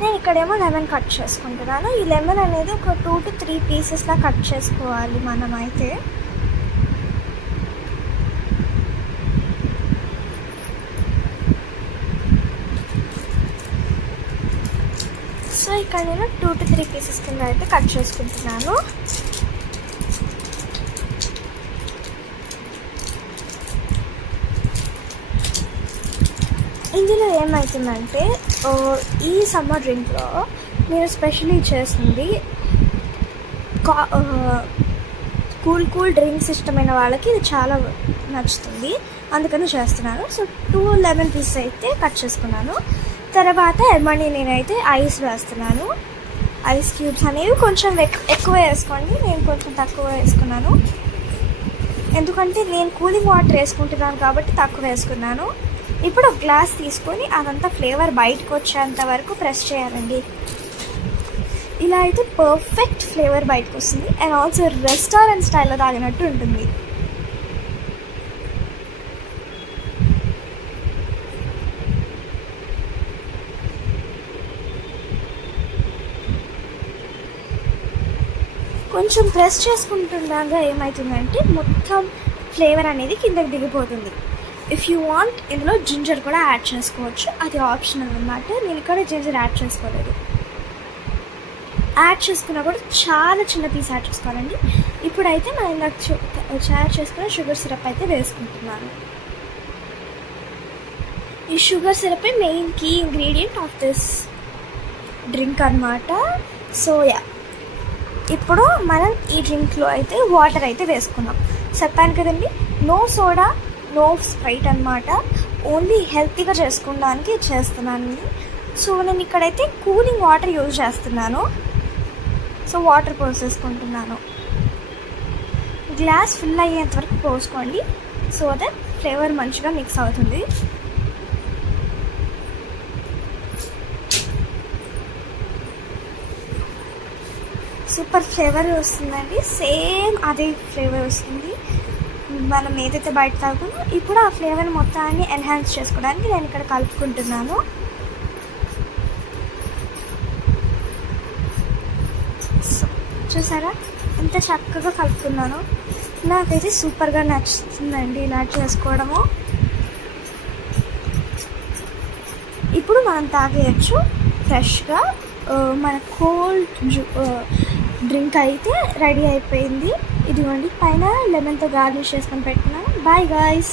నేను ఇక్కడేమో lemon cut చేసుకుంటున్నాను. ఈ లెమన్ అనేది ఒక 2 to 3 పీసెస్లా కట్ చేసుకోవాలి మనమైతే. సో ఇక్కడ నేను 2 to 3 పీసెస్ కింద అయితే కట్ చేసుకుంటున్నాను. ఇందులో ఏమవుతుందంటే ఈ సమ్మర్ డ్రింక్లో నేను స్పెషల్లీ చేస్తుంది కూల్ డ్రింక్స్ ఇష్టమైన వాళ్ళకి ఇది చాలా నచ్చుతుంది, అందుకని చేస్తున్నాను. సో 2 లెమన్ పీసెస్ అయితే కట్ చేసుకున్నాను. తర్వాత మళ్ళీ నేనైతే ఐస్ వేస్తున్నాను. ఐస్ క్యూబ్స్ అనేవి కొంచెం ఎక్కువ వేసుకోండి, నేను కొంచెం తక్కువ వేసుకున్నాను. ఎందుకంటే నేను కూలింగ్ వాటర్ వేసుకుంటున్నాను కాబట్టి తక్కువ వేసుకున్నాను. ఇప్పుడు ఒక గ్లాస్ తీసుకొని అదంతా ఫ్లేవర్ బయటకు వచ్చేంత వరకు ప్రెస్ చేయాలండి. ఇలా అయితే పర్ఫెక్ట్ ఫ్లేవర్ బయటకు వస్తుంది అండ్ ఆల్సో రెస్టారెంట్ స్టైల్లో తాగినట్టు ఉంటుంది. కొంచెం ప్రెస్ చేసుకుంటుండగా ఏమవుతుందంటే మొత్తం ఫ్లేవర్ అనేది కిందకి దిగిపోతుంది. ఇఫ్ యూ వాంట్ ఇందులో జింజర్ కూడా యాడ్ చేసుకోవచ్చు, అది ఆప్షనల్ అన్నమాట. నేను ఇక్కడ జింజర్ యాడ్ చేసుకోలేదు. యాడ్ చేసుకున్నా కూడా చాలా చిన్న పీస్ యాడ్ చేసుకోవాలండి. ఇప్పుడైతే నేను ఇందాక యాడ్ చేసుకున్న షుగర్ సిరప్ అయితే వేసుకుంటున్నాను. ఈ sugar syrup main key ingredient of this drink అన్నమాట. సో ఇప్పుడు మనం ఈ డ్రింక్లో అయితే వాటర్ అయితే వేసుకున్నాం. చెప్పాను కదండి, నో సోడా నో స్ప్రైట్ అన్నమాట. ఓన్లీ హెల్తీగా చేసుకోవడానికి చేస్తున్నాను. సో నేను ఇక్కడైతే కూలింగ్ వాటర్ యూజ్ చేస్తున్నాను. సో వాటర్ పోసేసుకుంటున్నాను. గ్లాస్ ఫుల్ అయ్యేంత వరకు పోసుకోండి, సో దట్ ఫ్లేవర్ మంచిగా మిక్స్ అవుతుంది. సూపర్ ఫ్లేవర్ వస్తుందండి, సేమ్ అదే ఫ్లేవర్ వస్తుంది మనం ఏదైతే బయట తాగుతుందో. ఇప్పుడు ఆ ఫ్లేవర్ మొత్తాన్ని ఎన్హాన్స్ చేసుకోవడానికి నేను ఇక్కడ కలుపుకుంటున్నాను. చూసారా ఎంత చక్కగా కలుపుతున్నాను. నాకైతే సూపర్గా నచ్చుతుందండి ఇలా చేసుకోవడము. ఇప్పుడు మనం తాగేయచ్చు ఫ్రెష్గా. మన కోల్డ్ డ్రింక్ అయితే రెడీ అయిపోయింది. ఇదిగోండి, పైన లెమన్తో గార్నిష్ చేసుకొని పెట్టుకున్నాను. Bye guys.